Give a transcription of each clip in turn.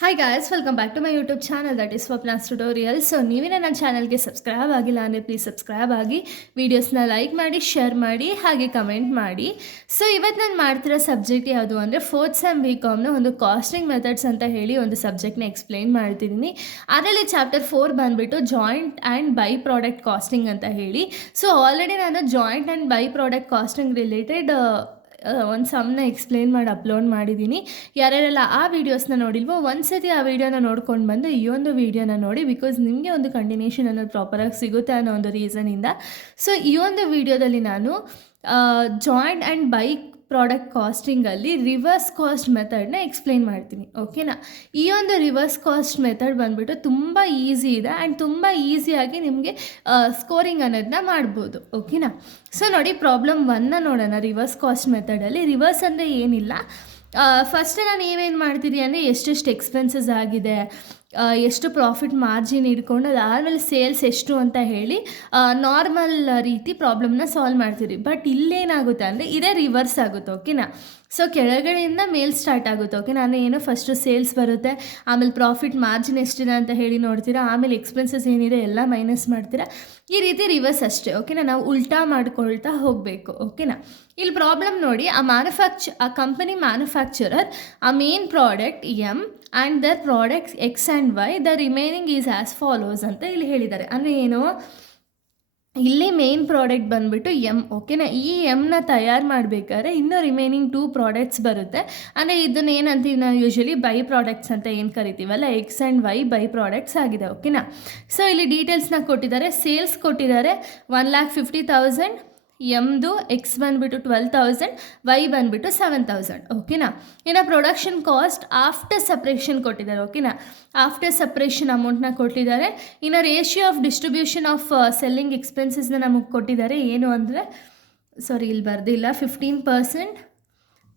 Hi guys, welcome back to my YouTube channel that is Swapna's tutorial. So ನೀವೇನೇ ನನ್ನ ಚಾನಲ್ಗೆ subscribe ಆಗಿಲ್ಲ ಅಂದರೆ ಪ್ಲೀಸ್ ಸಬ್ಸ್ಕ್ರೈಬ್ ಆಗಿ, ವೀಡಿಯೋಸ್ನ ಲೈಕ್ ಮಾಡಿ, ಶೇರ್ ಮಾಡಿ, ಹಾಗೆ ಕಮೆಂಟ್ ಮಾಡಿ. ಸೊ ಇವತ್ತು ನಾನು ಮಾಡ್ತಿರೋ ಸಬ್ಜೆಕ್ಟ್ ಯಾವುದು ಅಂದರೆ ಫೋರ್ತ್ ಸೆಮ್ BComನ ಒಂದು ಕಾಸ್ಟಿಂಗ್ ಮೆಥಡ್ಸ್ ಅಂತ ಹೇಳಿ ಒಂದು ಸಬ್ಜೆಕ್ಟ್ನ ಎಕ್ಸ್ಪ್ಲೈನ್ ಮಾಡ್ತಿದ್ದೀನಿ. ಅದರಲ್ಲಿ ಚಾಪ್ಟರ್ 4 ಬಂದುಬಿಟ್ಟು joint and by product costing ಅಂತ ಹೇಳಿ. ಸೊ ಆಲ್ರೆಡಿ ನಾನು joint and by product costing related ಒಂದು ಸಮ್ನ ಎಕ್ಸ್ಪ್ಲೇನ್ ಮಾಡಿ ಅಪ್ಲೋಡ್ ಮಾಡಿದ್ದೀನಿ. ಯಾರ್ಯಾರೆಲ್ಲ ಆ ವೀಡಿಯೋಸ್ನ ನೋಡಿಲ್ವೋ ಒಂದ್ಸತಿ ಆ ವಿಡಿಯೋನ ನೋಡ್ಕೊಂಡು ಬಂದು ಈ ಒಂದು ವೀಡಿಯೋನ ನೋಡಿ, ಬಿಕಾಸ್ ನಿಮಗೆ ಒಂದು ಕಂಟಿನ್ಯೂಷನ್ ಅನ್ನೋದು ಪ್ರಾಪರಾಗಿ ಸಿಗುತ್ತೆ ಅನ್ನೋ ಒಂದು ರೀಸನಿಂದ. ಸೊ ಈ ಒಂದು ವಿಡಿಯೋದಲ್ಲಿ ನಾನು ಜಾಯಿಂಟ್ ಆ್ಯಂಡ್ ಬೈ ಪ್ರಾಡಕ್ಟ್ ಕಾಸ್ಟಿಂಗಲ್ಲಿ ರಿವರ್ಸ್ ಕಾಸ್ಟ್ ಮೆಥಡ್ನ ಎಕ್ಸ್ಪ್ಲೇನ್ ಮಾಡ್ತೀನಿ. ಓಕೆನಾ? ಈ ಒಂದು ರಿವರ್ಸ್ ಕಾಸ್ಟ್ ಮೆಥಡ್ ಬಂದುಬಿಟ್ಟು ತುಂಬ ಈಸಿ ಇದೆ ಆ್ಯಂಡ್ ತುಂಬ ಈಸಿಯಾಗಿ ನಿಮಗೆ ಸ್ಕೋರಿಂಗ್ ಅನ್ನೋದನ್ನ ಮಾಡ್ಬೋದು. ಓಕೆನಾ? ಸೊ ನೋಡಿ, ಪ್ರಾಬ್ಲಮ್ 1ನ ನೋಡೋಣ. ರಿವರ್ಸ್ ಕಾಸ್ಟ್ ಮೆಥಡಲ್ಲಿ ರಿವರ್ಸ್ ಅಂದರೆ ಏನಿಲ್ಲ, ಫಸ್ಟ್ ನಾನು ಏನೇನು ಮಾಡ್ತಿದ್ದೀನಿ ಅಂದರೆ ಎಷ್ಟೆಷ್ಟು ಎಕ್ಸ್ಪೆನ್ಸಸ್ ಆಗಿದೆ, ಎಷ್ಟು ಪ್ರಾಫಿಟ್ ಮಾರ್ಜಿನ್ ಇಟ್ಕೊಂಡು ಅದಾದಮೇಲೆ ಸೇಲ್ಸ್ ಎಷ್ಟು ಅಂತ ಹೇಳಿ ನಾರ್ಮಲ್ ರೀತಿ ಪ್ರಾಬ್ಲಮ್ನ ಸಾಲ್ವ್ ಮಾಡ್ತೀರಿ. ಬಟ್ ಇಲ್ಲೇನಾಗುತ್ತೆ ಅಂದರೆ ಇದೇ ರಿವರ್ಸ್ ಆಗುತ್ತೆ. ಓಕೆನಾ? ಸೊ ಕೆಳಗಡೆಯಿಂದ ಮೇಲ್ ಸ್ಟಾರ್ಟ್ ಆಗುತ್ತೆ. ಓಕೆ, ನಾನು ಏನು ಫಸ್ಟು ಸೇಲ್ಸ್ ಬರುತ್ತೆ, ಆಮೇಲೆ ಪ್ರಾಫಿಟ್ ಮಾರ್ಜಿನ್ ಎಷ್ಟಿದೆ ಅಂತ ಹೇಳಿ ನೋಡ್ತೀರಾ, ಆಮೇಲೆ ಎಕ್ಸ್ಪೆನ್ಸಸ್ ಏನಿದೆ ಎಲ್ಲ ಮೈನಸ್ ಮಾಡ್ತೀರಾ. ಈ ರೀತಿ ರಿವರ್ಸ್ ಅಷ್ಟೇ. ಓಕೆನಾ? ನಾವು ಉಲ್ಟಾ ಮಾಡ್ಕೊಳ್ತಾ ಹೋಗಬೇಕು. ಓಕೆನಾ? ಇಲ್ಲಿ ಪ್ರಾಬ್ಲಮ್ ನೋಡಿ, ಆ ಕಂಪನಿ ಮ್ಯಾನುಫ್ಯಾಕ್ಚರರ್ ಆ main product M and other products X and Y, the remaining is as follows ಅಂತ ಇಲ್ಲಿ ಹೇಳಿದ್ದಾರೆ. ಅಂದರೆ ಏನು, ಇಲ್ಲಿ ಮೇನ್ ಪ್ರಾಡಕ್ಟ್ ಬಂದುಬಿಟ್ಟು ಎಮ್. ಓಕೆನಾ? ಈ ಎಮ್ನ ತಯಾರು ಮಾಡಬೇಕಾದ್ರೆ ಇನ್ನೂ ರಿಮೈನಿಂಗ್ 2 ಪ್ರಾಡಕ್ಟ್ಸ್ ಬರುತ್ತೆ. ಅಂದರೆ ಇದನ್ನ ಏನಂತೀವಿ ನಾವು ಯೂಶ್ವಲಿ ಬೈ ಪ್ರಾಡಕ್ಟ್ಸ್ ಅಂತ ಏನು ಕರಿತೀವಲ್ಲ, X and Y by products ಆಗಿದೆ. ಓಕೆನಾ? ಸೊ ಇಲ್ಲಿ ಡೀಟೇಲ್ಸ್ನ ಕೊಟ್ಟಿದ್ದಾರೆ. ಸೇಲ್ಸ್ ಕೊಟ್ಟಿದ್ದಾರೆ 1,50,000, ಎಮ್ದು ಎಕ್ಸ್ ಬಂದುಬಿಟ್ಟು 12,000, ವೈ ಬಂದುಬಿಟ್ಟು 7,000. ಓಕೆನಾ? ಇನ್ನು ಪ್ರೊಡಕ್ಷನ್ ಕಾಸ್ಟ್ ಆಫ್ಟರ್ ಸಪ್ರೇಷನ್ ಕೊಟ್ಟಿದ್ದಾರೆ. ಓಕೆನಾ? ಆಫ್ಟರ್ ಸಪ್ರೇಷನ್ ಅಮೌಂಟ್ನ ಕೊಟ್ಟಿದ್ದಾರೆ. ಇನ್ನು ratio of distribution of selling ಎಕ್ಸ್ಪೆನ್ಸಸ್ನ ನಮಗೆ ಕೊಟ್ಟಿದ್ದಾರೆ. ಏನು ಅಂದರೆ, ಸಾರಿ ಇಲ್ಲಿ ಬರ್ದಿಲ್ಲ, 15%,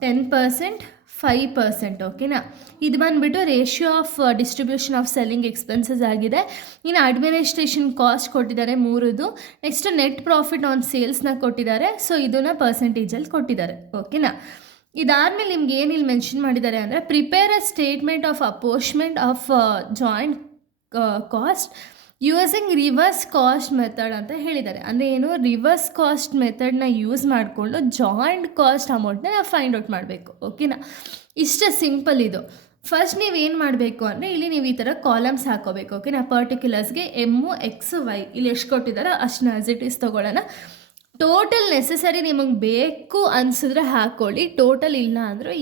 10%, 5%. ಓಕೆನಾ? ಇದು ಬಂದುಬಿಟ್ಟು ratio of distribution of selling expenses ಆಗಿದೆ. ಇನ್ನು ಅಡ್ಮಿನಿಸ್ಟ್ರೇಷನ್ ಕಾಸ್ಟ್ ಕೊಟ್ಟಿದ್ದಾರೆ 3. ನೆಕ್ಸ್ಟ್ ನೆಟ್ ಪ್ರಾಫಿಟ್ ಆನ್ ಸೇಲ್ಸ್ನ ಕೊಟ್ಟಿದ್ದಾರೆ. ಸೊ ಇದನ್ನು ಪರ್ಸೆಂಟೇಜಲ್ಲಿ ಕೊಟ್ಟಿದ್ದಾರೆ. ಓಕೆನಾ? ಇದಾದಮೇಲೆ ನಿಮ್ಗೆ ಏನಿಲ್ಲಿ ಮೆನ್ಷನ್ ಮಾಡಿದ್ದಾರೆ ಅಂದರೆ, prepare a statement of apportionment of joint cost using reverse cost method ಅಂತ ಹೇಳಿದ್ದಾರೆ. ಅಂದರೆ ಏನು, ರಿವರ್ಸ್ ಕಾಸ್ಟ್ ಮೆಥಡ್ನ ಯೂಸ್ ಮಾಡಿಕೊಂಡು ಜಾಯಿಂಟ್ ಕಾಸ್ಟ್ ಅಮೌಂಟ್ನ ನಾವು ಫೈಂಡ್ ಔಟ್ ಮಾಡಬೇಕು. ಓಕೆನಾ? ಇಷ್ಟ ಸಿಂಪಲ್ ಇದು. ಫಸ್ಟ್ ನೀವೇನು ಮಾಡಬೇಕು ಅಂದರೆ, ಇಲ್ಲಿ ನೀವು ಈ ಥರ ಕಾಲಮ್ಸ್ ಹಾಕೋಬೇಕು. ಓಕೆನಾ? ಪರ್ಟಿಕ್ಯುಲರ್ಸ್ಗೆ ಎಮ್ಮು ಎಕ್ಸ್ ವೈ ಇಲ್ಲಿ ಎಷ್ಟು ಕೊಟ್ಟಿದ್ದಾರೋ ಅಷ್ಟನ್ನ ಆಸ್ ಇಟ್ ಈಸ್ ತೊಗೊಳ್ಳೋಣ. ಟೋಟಲ್ ನೆಸೆಸರಿ ನಿಮಗೆ ಬೇಕು ಅನಿಸಿದ್ರೆ ಹಾಕ್ಕೊಳ್ಳಿ, ಟೋಟಲ್ ಇಲ್ಲ ಅಂದರೂ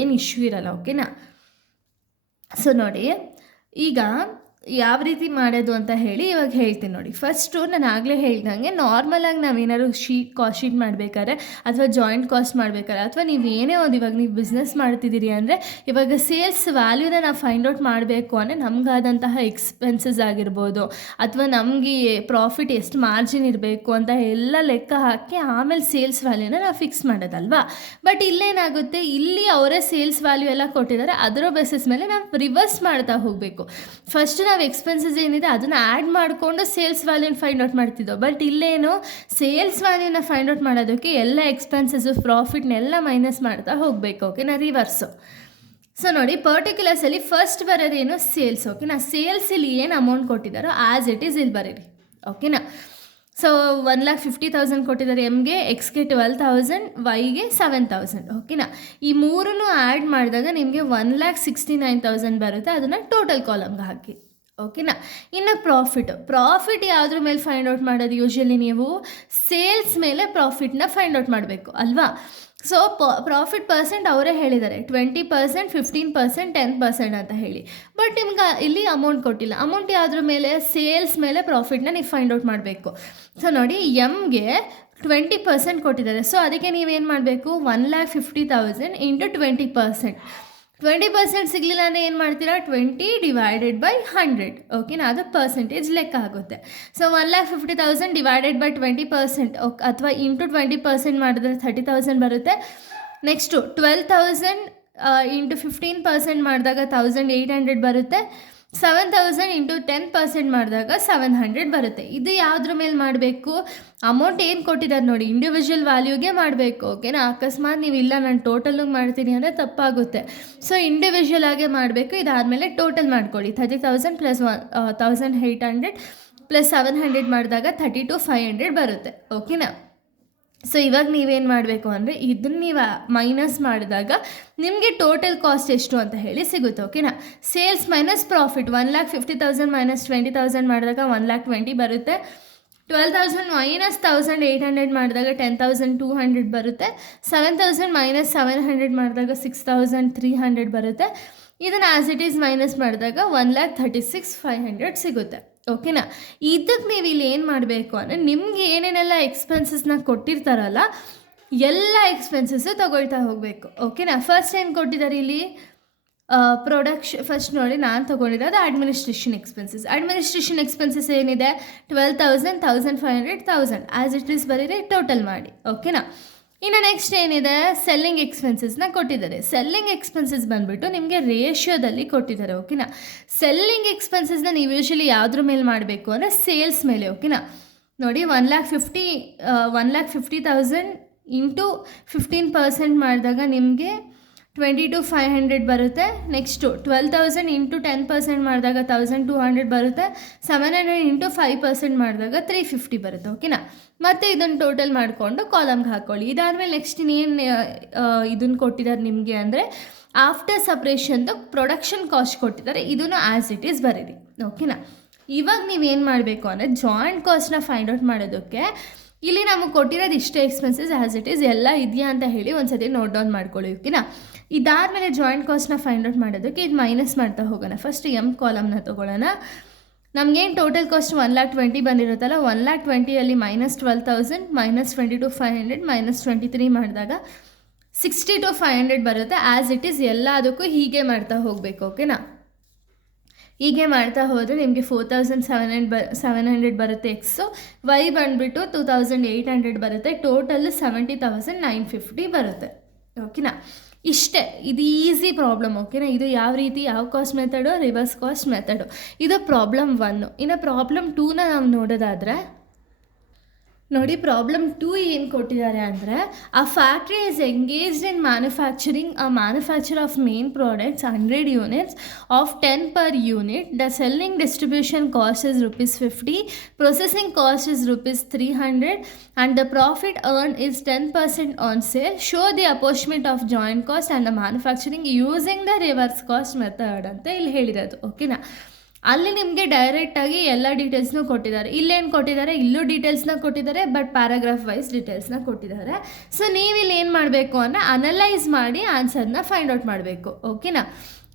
ಏನು ಇಶ್ಯೂ ಇರಲ್ಲ. ಓಕೆನಾ? ಸೊ ನೋಡಿ, ಈಗ ಯಾವ ರೀತಿ ಮಾಡೋದು ಅಂತ ಹೇಳಿ ಇವಾಗ ಹೇಳ್ತೀನಿ ನೋಡಿ. ಫಸ್ಟು ನಾನು ಆಗಲೇ ಹೇಳ್ದಂಗೆ ನಾರ್ಮಲಾಗಿ ನಾವೇನಾದ್ರು ಕಾಸ್ಟ್ ಶೀಟ್ ಮಾಡಬೇಕಾದ್ರೆ ಅಥವಾ ಜಾಯಿಂಟ್ ಕಾಸ್ಟ್ ಮಾಡಬೇಕಾದ್ರೆ ಅಥವಾ ನೀವೇನೇ ಒಂದು ಇವಾಗ ನೀವು ಬಿಸ್ನೆಸ್ ಮಾಡ್ತಿದ್ದೀರಿ ಅಂದರೆ, ಇವಾಗ ಸೇಲ್ಸ್ ವ್ಯಾಲ್ಯೂನ ನಾವು ಫೈಂಡ್ ಔಟ್ ಮಾಡಬೇಕು ಅಂದರೆ ನಮಗಾದಂತಹ ಎಕ್ಸ್ಪೆನ್ಸಸ್ ಆಗಿರ್ಬೋದು ಅಥವಾ ನಮಗೆ ಪ್ರಾಫಿಟ್ ಎಷ್ಟು ಮಾರ್ಜಿನ್ ಇರಬೇಕು ಅಂತ ಎಲ್ಲ ಲೆಕ್ಕ ಹಾಕಿ ಆಮೇಲೆ ಸೇಲ್ಸ್ ವ್ಯಾಲ್ಯೂನ ನಾವು ಫಿಕ್ಸ್ ಮಾಡೋದಲ್ವಾ. ಬಟ್ ಇಲ್ಲೇನಾಗುತ್ತೆ, ಇಲ್ಲಿ ಅವರೇ ಸೇಲ್ಸ್ ವ್ಯಾಲ್ಯೂ ಎಲ್ಲ ಕೊಟ್ಟಿದ್ದಾರೆ, ಅದರ ಬೇಸಿಸ್ ಮೇಲೆ ನಾವು ರಿವರ್ಸ್ ಮಾಡ್ತಾ ಹೋಗಬೇಕು. ಫಸ್ಟ್ ನಾವು ಎಕ್ಸ್ಪೆನ್ಸಸ್ ಏನಿದೆ ಅದನ್ನು ಆ್ಯಡ್ ಮಾಡಿಕೊಂಡು ಸೇಲ್ಸ್ ವ್ಯಾಲ್ಯೂನ ಫೈಂಡ್ ಔಟ್ ಮಾಡ್ತಿದ್ದೋ. ಬಟ್ ಇಲ್ಲೇನು, ಸೇಲ್ಸ್ ವ್ಯಾಲ್ಯೂನ ಫೈಂಡ್ ಔಟ್ ಮಾಡೋದಕ್ಕೆ ಎಲ್ಲ ಎಕ್ಸ್ಪೆನ್ಸಸ್ಸು ಪ್ರಾಫಿಟ್ನೆಲ್ಲ ಮೈನಸ್ ಮಾಡ್ತಾ ಹೋಗಬೇಕು. ಓಕೆನಾ? ರಿವರ್ಸು. ಸೊ ನೋಡಿ, ಪರ್ಟಿಕ್ಯುಲರ್ಸಲ್ಲಿ ಫಸ್ಟ್ ಬರೋದೇನು, ಸೇಲ್ಸ್. ಓಕೆನಾ? ಸೇಲ್ಸ್ ಇಲ್ಲಿ ಏನು ಅಮೌಂಟ್ ಕೊಟ್ಟಿದ್ದಾರೋ ಆ್ಯಸ್ ಇಟ್ ಈಸ್ ಇಲ್ಲಿ ಬರೀರಿ. ಓಕೆನಾ? ಸೊ 1,50,000 ಕೊಟ್ಟಿದ್ದಾರೆ ಎಮ್ಗೆ, ಎಕ್ಸ್ಗೆ 12,000, ವೈಗೆ 7,000. ಓಕೆನಾ? ಈ ಮೂರನ್ನು ಆ್ಯಡ್ ಮಾಡಿದಾಗ ನಿಮಗೆ 1,69,000 ಬರುತ್ತೆ. ಅದನ್ನು ಟೋಟಲ್ ಕಾಲಮ್ಗೆ ಹಾಕಿ. ಓಕೆನಾ? ಇನ್ನು ಪ್ರಾಫಿಟ್ ಯಾವುದ್ರ ಮೇಲೆ ಫೈಂಡ್ ಔಟ್ ಮಾಡೋದು, ಯೂಶ್ವಲಿ ನೀವು ಸೇಲ್ಸ್ ಮೇಲೆ ಪ್ರಾಫಿಟ್ನ ಫೈಂಡ್ ಔಟ್ ಮಾಡಬೇಕು ಅಲ್ವಾ. ಸೊ ಪ್ರಾಫಿಟ್ ಪರ್ಸೆಂಟ್ ಅವರೇ ಹೇಳಿದ್ದಾರೆ 20%, 15%, 10% ಅಂತ ಹೇಳಿ. ಬಟ್ ನಿಮ್ಗೆ ಇಲ್ಲಿ ಅಮೌಂಟ್ ಕೊಟ್ಟಿಲ್ಲ. ಅಮೌಂಟ್ ಯಾವುದ್ರ ಮೇಲೆ, ಸೇಲ್ಸ್ ಮೇಲೆ ಪ್ರಾಫಿಟ್ನ ನೀವು ಫೈಂಡ್ ಔಟ್ ಮಾಡಬೇಕು. ಸೊ ನೋಡಿ, ಎಮ್ಗೆ 20% ಕೊಟ್ಟಿದ್ದಾರೆ. ಸೊ ಅದಕ್ಕೆ ನೀವೇನು ಮಾಡಬೇಕು, 1,50,000 ಇಂಟು 20%. 20% ಸಿಗಲಿಲ್ಲ ಅಂದರೆ ಏನು ಮಾಡ್ತೀರಾ, 20 ಡಿವೈಡೆಡ್ ಬೈ 100. ಓಕೆನಾ? ಅದು ಪರ್ಸೆಂಟೇಜ್ ಲೆಕ್ಕ ಆಗುತ್ತೆ. ಸೊ 1,50,000 ಡಿವೈಡೆಡ್ ಬೈ 20% ಅಥವಾ ಇಂಟು 20% ಮಾಡಿದ್ರೆ 30,000 ಬರುತ್ತೆ. ನೆಕ್ಸ್ಟು 12,000 ಇಂಟು 15% ಮಾಡಿದಾಗ 1,800 ಬರುತ್ತೆ. 7000 ಇಂಟು 10% ಮಾಡಿದಾಗ 700 ಬರುತ್ತೆ. ಇದು ಯಾವುದ್ರ ಮೇಲೆ ಮಾಡಬೇಕು, ಅಮೌಂಟ್ ಏನು ಕೊಟ್ಟಿದ್ದಾರೆ ನೋಡಿ ಇಂಡಿವಿಜುವಲ್ ವ್ಯಾಲ್ಯೂಗೆ ಮಾಡಬೇಕು. ಓಕೆನಾ, ಅಕಸ್ಮಾತ್ ನೀವು ಇಲ್ಲ ನಾನು ಟೋಟಲ್ಗೆ ಮಾಡ್ತೀನಿ ಅಂದರೆ ತಪ್ಪಾಗುತ್ತೆ. ಸೊ ಇಂಡಿವಿಜುವಲ್ ಆಗೇ ಮಾಡಬೇಕು. ಇದಾದಮೇಲೆ ಟೋಟಲ್ ಮಾಡ್ಕೊಳ್ಳಿ. 30,000 ಪ್ಲಸ್ 1800 ಪ್ಲಸ್ 700 ಮಾಡಿದಾಗ 32,500 ಬರುತ್ತೆ. ಓಕೆನಾ. ಸೊ ಇವಾಗ ನೀವೇನು ಮಾಡಬೇಕು ಅಂದರೆ ಇದನ್ನು ನೀವು ಮೈನಸ್ ಮಾಡಿದಾಗ ನಿಮಗೆ ಟೋಟಲ್ ಕಾಸ್ಟ್ ಎಷ್ಟು ಅಂತ ಹೇಳಿ ಸಿಗುತ್ತೆ. ಓಕೆನಾ. ಸೇಲ್ಸ್ ಮೈನಸ್ ಪ್ರಾಫಿಟ್ 1,50,000 ಮೈನಸ್ 20,000 ಮಾಡಿದಾಗ 1,20,000 ಬರುತ್ತೆ. 12,000 ಮೈನಸ್ 1,800 ಮಾಡಿದಾಗ 10,200 ಬರುತ್ತೆ. 7,000 ಮೈನಸ್ 700 ಮಾಡಿದಾಗ 6,300 ಬರುತ್ತೆ. ಇದನ್ನು ಆ್ಯಸ್ ಇಟ್ ಈಸ್ ಮೈನಸ್ ಮಾಡಿದಾಗ 1,36,500 ಸಿಗುತ್ತೆ. ಓಕೆನಾ. ಇದಕ್ಕೆ ನೀವು ಇಲ್ಲಿ ಏನು ಮಾಡಬೇಕು ಅಂದರೆ ನಿಮ್ಗೆ ಏನೇನೆಲ್ಲ ಎಕ್ಸ್ಪೆನ್ಸಸ್ನ ಕೊಟ್ಟಿರ್ತಾರಲ್ಲ ಎಲ್ಲ ಎಕ್ಸ್ಪೆನ್ಸಸ್ಸು ತೊಗೊಳ್ತಾ ಹೋಗಬೇಕು. ಓಕೆನಾ. ಫಸ್ಟ್ ಏನು ಕೊಟ್ಟಿದ್ದಾರೆ ಇಲ್ಲಿ ಫಸ್ಟ್ ನೋಡಿ ನಾನು ತೊಗೊಂಡಿರೋದು ಅಡ್ಮಿನಿಸ್ಟ್ರೇಷನ್ ಎಕ್ಸ್ಪೆನ್ಸಸ್ ಏನಿದೆ 12,000 1,500 1,000 ಆ್ಯಸ್ ಇಟ್ ಈಸ್ ಬರೀರಿ, ಟೋಟಲ್ ಮಾಡಿ. ಓಕೆನಾ. ಇನ್ನು ನೆಕ್ಸ್ಟ್ ಏನಿದೆ ಸೆಲ್ಲಿಂಗ್ ಎಕ್ಸ್ಪೆನ್ಸಸ್ನ ಕೊಟ್ಟಿದ್ದಾರೆ. ಸೆಲ್ಲಿಂಗ್ ಎಕ್ಸ್ಪೆನ್ಸಸ್ ಬಂದುಬಿಟ್ಟು ನಿಮಗೆ ರೇಷಿಯೋದಲ್ಲಿ ಕೊಟ್ಟಿದ್ದಾರೆ. ಓಕೆನಾ. ಸೆಲ್ಲಿಂಗ್ ಎಕ್ಸ್ಪೆನ್ಸಸ್ನ ನೀವು ಯೂಶಲಿ ಯಾವುದ್ರ ಮೇಲೆ ಮಾಡಬೇಕು ಅಂದರೆ ಸೇಲ್ಸ್ ಮೇಲೆ. ಓಕೆನಾ. ನೋಡಿ 1,50,000 ಇಂಟು 15% ಮಾಡಿದಾಗ ನಿಮಗೆ 22,500 ಬರುತ್ತೆ. ನೆಕ್ಸ್ಟು 12,000 ಇಂಟು 10% ಮಾಡಿದಾಗ 1,200 ಬರುತ್ತೆ. 700 ಇಂಟು 5% ಮಾಡಿದಾಗ 350 ಬರುತ್ತೆ. ಓಕೆನಾ. ಮತ್ತು ಇದನ್ನು ಟೋಟಲ್ ಮಾಡಿಕೊಂಡು ಕಾಲಮ್ಗೆ ಹಾಕ್ಕೊಳ್ಳಿ. ಇದಾದಮೇಲೆ ನೆಕ್ಸ್ಟ್ ಇನ್ನೇನು ಇದನ್ನು ಕೊಟ್ಟಿದ್ದಾರೆ ನಿಮಗೆ ಅಂದರೆ ಆಫ್ಟರ್ ಸಪ್ರೇಷನ್ದು ಪ್ರೊಡಕ್ಷನ್ ಕಾಸ್ಟ್ ಕೊಟ್ಟಿದ್ದಾರೆ. ಇದನ್ನು ಆ್ಯಸ್ ಇಟ್ ಈಸ್ ಬರೀರಿ. ಓಕೆನಾ. ಇವಾಗ ನೀವೇನು ಮಾಡಬೇಕು ಅಂದರೆ ಜಾಯಿಂಟ್ ಕಾಸ್ಟ್ನ ಫೈಂಡ್ ಔಟ್ ಮಾಡೋದಕ್ಕೆ ಇಲ್ಲಿ ನಮಗೆ ಕೊಟ್ಟಿರೋದು ಇಷ್ಟೇ ಎಕ್ಸ್ಪೆನ್ಸಸ್ ಆ್ಯಸ್ ಇಟ್ ಈಸ್ ಎಲ್ಲ ಇದೆಯಾ ಅಂತ ಹೇಳಿ ಒಂದ್ಸತಿ ನೋಟ್ ಡೌನ್ ಮಾಡ್ಕೊಳ್ಳಿ. ಓಕೆನಾ. ಇದಾದಮೇಲೆ ಜಾಯಿಂಟ್ ಕಾಸ್ಟ್ನ ಫೈಂಡ್ ಔಟ್ ಮಾಡೋದಕ್ಕೆ ಇದು ಮೈನಸ್ ಮಾಡ್ತಾ ಹೋಗೋಣ. ಫಸ್ಟ್ ಕಾಲಮ್ನ ತೊಗೊಳ್ಳೋಣ. ನಮಗೇನು total cost 1,20,000 ಬಂದಿರುತ್ತಲ್ಲ, 1,20,000 minus 12,000 minus 22,500 minus 23 ಮಾಡಿದಾಗ 62,500 ಬರುತ್ತೆ. ಆ್ಯಸ್ ಇಟ್ ಈಸ್ ಎಲ್ಲದಕ್ಕೂ ಹೀಗೆ ಮಾಡ್ತಾ ಹೋಗಬೇಕು. ಓಕೆನಾ. ಹೀಗೆ ಮಾಡ್ತಾ ಹೋದರೆ ನಿಮಗೆ 4,700 ಬರುತ್ತೆ. ಎಕ್ಸು ವೈ ಬಂದುಬಿಟ್ಟು 2,800 ಬರುತ್ತೆ. ಟೋಟಲ್ 70,950 ಬರುತ್ತೆ. ಓಕೆನಾ. ಇಷ್ಟೇ, ಇದು ಈಸಿ ಪ್ರಾಬ್ಲಮ್. ಓಕೆನಾ. ಇದು ಯಾವ ರೀತಿ, ಯಾವ cost method, reverse cost method. ಇದು ಪ್ರಾಬ್ಲಮ್ 1. ಇನ್ನು ಪ್ರಾಬ್ಲಮ್ 2ನ ನಾವು ನೋಡೋದಾದರೆ ನೋಡಿ, ಪ್ರಾಬ್ಲಮ್ 2 ಏನು ಕೊಟ್ಟಿದ್ದಾರೆ ಅಂದರೆ ಆ factory is engaged in manufacturing a manufacture of main products 100 units of 10 per unit. The selling distribution cost is ₹50, processing cost is ₹300 and the profit earned is 10% on sale. Show the apportionment of joint cost and the manufacturing using the reverse cost method ಅಂತ ಇಲ್ಲಿ ಹೇಳಿರೋದು. ಓಕೆನಾ. ಅಲ್ಲಿ ನಿಮಗೆ ಡೈರೆಕ್ಟಾಗಿ ಎಲ್ಲ ಡೀಟೇಲ್ಸ್ನೂ ಕೊಟ್ಟಿದ್ದಾರೆ. ಇಲ್ಲೇನು ಕೊಟ್ಟಿದ್ದಾರೆ, ಇಲ್ಲೂ ಡೀಟೇಲ್ಸ್ನ ಕೊಟ್ಟಿದ್ದಾರೆ, ಬಟ್ ಪ್ಯಾರಾಗ್ರಾಫ್ ವೈಸ್ ಡೀಟೇಲ್ಸ್ನ ಕೊಟ್ಟಿದ್ದಾರೆ. ಸೊ ನೀವಿಲ್ಲಿ ಏನು ಮಾಡಬೇಕು ಅಂದರೆ ಅನಲೈಸ್ ಮಾಡಿ ಆನ್ಸರ್ನ ಫೈಂಡ್ ಔಟ್ ಮಾಡಬೇಕು. ಓಕೆನಾ.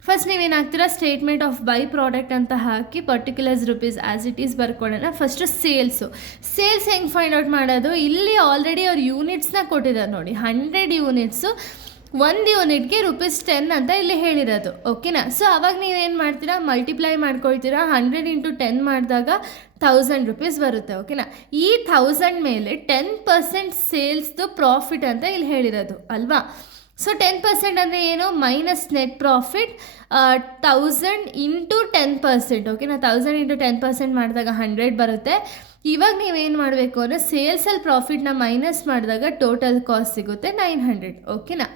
ಫಸ್ಟ್ ನೀವೇನಾಗ್ತೀರಾ, ಸ್ಟೇಟ್ಮೆಂಟ್ ಆಫ್ ಬೈ ಪ್ರಾಡಕ್ಟ್ ಅಂತ ಹಾಕಿ particulars rupees as it is ಬರ್ಕೊಳ್ಳೋಣ. ಫಸ್ಟು ಸೇಲ್ಸ್ ಹೆಂಗೆ ಫೈಂಡ್ ಔಟ್ ಮಾಡೋದು, ಇಲ್ಲಿ ಆಲ್ರೆಡಿ ಅವ್ರು ಯೂನಿಟ್ಸ್ನ ಕೊಟ್ಟಿದ್ದಾರೆ ನೋಡಿ. 100 unitsು, 1 ಯೂನಿಟ್ಗೆ ₹10 ಅಂತ ಇಲ್ಲಿ ಹೇಳಿರೋದು. ಓಕೆನಾ. ಸೊ ಅವಾಗ ನೀವೇನು ಮಾಡ್ತೀರಾ, ಮಲ್ಟಿಪ್ಲೈ ಮಾಡ್ಕೊಳ್ತೀರಾ. 100 ಇಂಟು 10 ಮಾಡಿದಾಗ ₹1,000 ಬರುತ್ತೆ. ಓಕೆನಾ. ಈ 1,000 ಮೇಲೆ 10% ಸೇಲ್ಸ್ದು ಪ್ರಾಫಿಟ್ ಅಂತ ಇಲ್ಲಿ ಹೇಳಿರೋದು ಅಲ್ವಾ. ಸೊ 10% ಅಂದರೆ ಏನು, ಮೈನಸ್ ನೆಟ್ ಪ್ರಾಫಿಟ್ 1,000 ಇಂಟು 10%. ಓಕೆನಾ. 1,000 ಇಂಟು 10% ಮಾಡಿದಾಗ 100 ಬರುತ್ತೆ. ಇವಾಗ ನೀವೇನು ಮಾಡಬೇಕು ಅಂದರೆ ಸೇಲ್ಸಲ್ಲಿ ಪ್ರಾಫಿಟ್ನ ಮೈನಸ್ ಮಾಡಿದಾಗ ಟೋಟಲ್ ಕಾಸ್ಟ್ ಸಿಗುತ್ತೆ 900. ಓಕೆನಾ.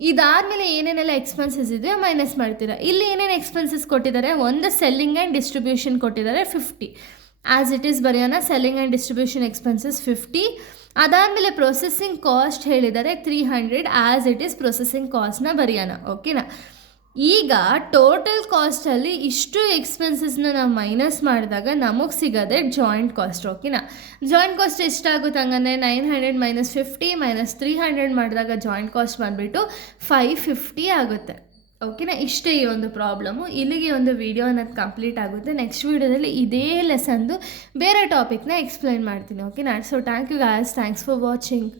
ಇದಾದಮೇಲೆ ಏನೇನೆಲ್ಲ ಎಕ್ಸ್ಪೆನ್ಸಸ್ ಇದೆಯೋ ಮೈನಸ್ ಮಾಡ್ತೀರಾ. ಇಲ್ಲಿ ಏನೇನು ಎಕ್ಸ್ಪೆನ್ಸಸ್ ಕೊಟ್ಟಿದ್ದಾರೆ, ಒಂದು ಸೆಲ್ಲಿಂಗ್ ಆ್ಯಂಡ್ ಡಿಸ್ಟ್ರಿಬ್ಯೂಷನ್ ಕೊಟ್ಟಿದ್ದಾರೆ 50 ಆ್ಯಸ್ ಇಟ್ ಈಸ್ ಬರೆಯೋಣ. Selling and distribution expenses 50. ಅದಾದಮೇಲೆ ಪ್ರೊಸೆಸಿಂಗ್ ಕಾಸ್ಟ್ ಹೇಳಿದ್ದಾರೆ 300 ಆ್ಯಸ್ ಇಟ್ ಈಸ್ ಪ್ರೊಸೆಸಿಂಗ್ ಕಾಸ್ಟ್ನ ಬರೆಯೋಣ. ಓಕೆನಾ. ಈಗ ಟೋಟಲ್ ಕಾಸ್ಟಲ್ಲಿ ಇಷ್ಟು ಎಕ್ಸ್ಪೆನ್ಸಸ್ನ ನಾವು ಮೈನಸ್ ಮಾಡಿದಾಗ ನಮಗೆ ಸಿಗೋದೆ ಜಾಯಿಂಟ್ ಕಾಸ್ಟ್. ಓಕೆನಾ. ಜಾಯಿಂಟ್ ಕಾಸ್ಟ್ ಎಷ್ಟಾಗುತ್ತೆ ಹಂಗಂದರೆ 900 ಮೈನಸ್ 50 ಮೈನಸ್ 300 ಮಾಡಿದಾಗ ಜಾಯಿಂಟ್ ಕಾಸ್ಟ್ ಬಂದುಬಿಟ್ಟು 550 ಆಗುತ್ತೆ. ಓಕೆನಾ. ಇಷ್ಟೇ ಈ ಒಂದು ಪ್ರಾಬ್ಲಮ್ಮು. ಇಲ್ಲಿಗೆ ಒಂದು ವಿಡಿಯೋ ಅನ್ನೋದು ಕಂಪ್ಲೀಟ್ ಆಗುತ್ತೆ. ನೆಕ್ಸ್ಟ್ ವೀಡಿಯೋದಲ್ಲಿ ಇದೇ ಲೆಸನ್ದು ಬೇರೆ ಟಾಪಿಕ್ನ ಎಕ್ಸ್ಪ್ಲೈನ್ ಮಾಡ್ತೀನಿ. ಓಕೆನಾ. So thank you guys, thanks for watching.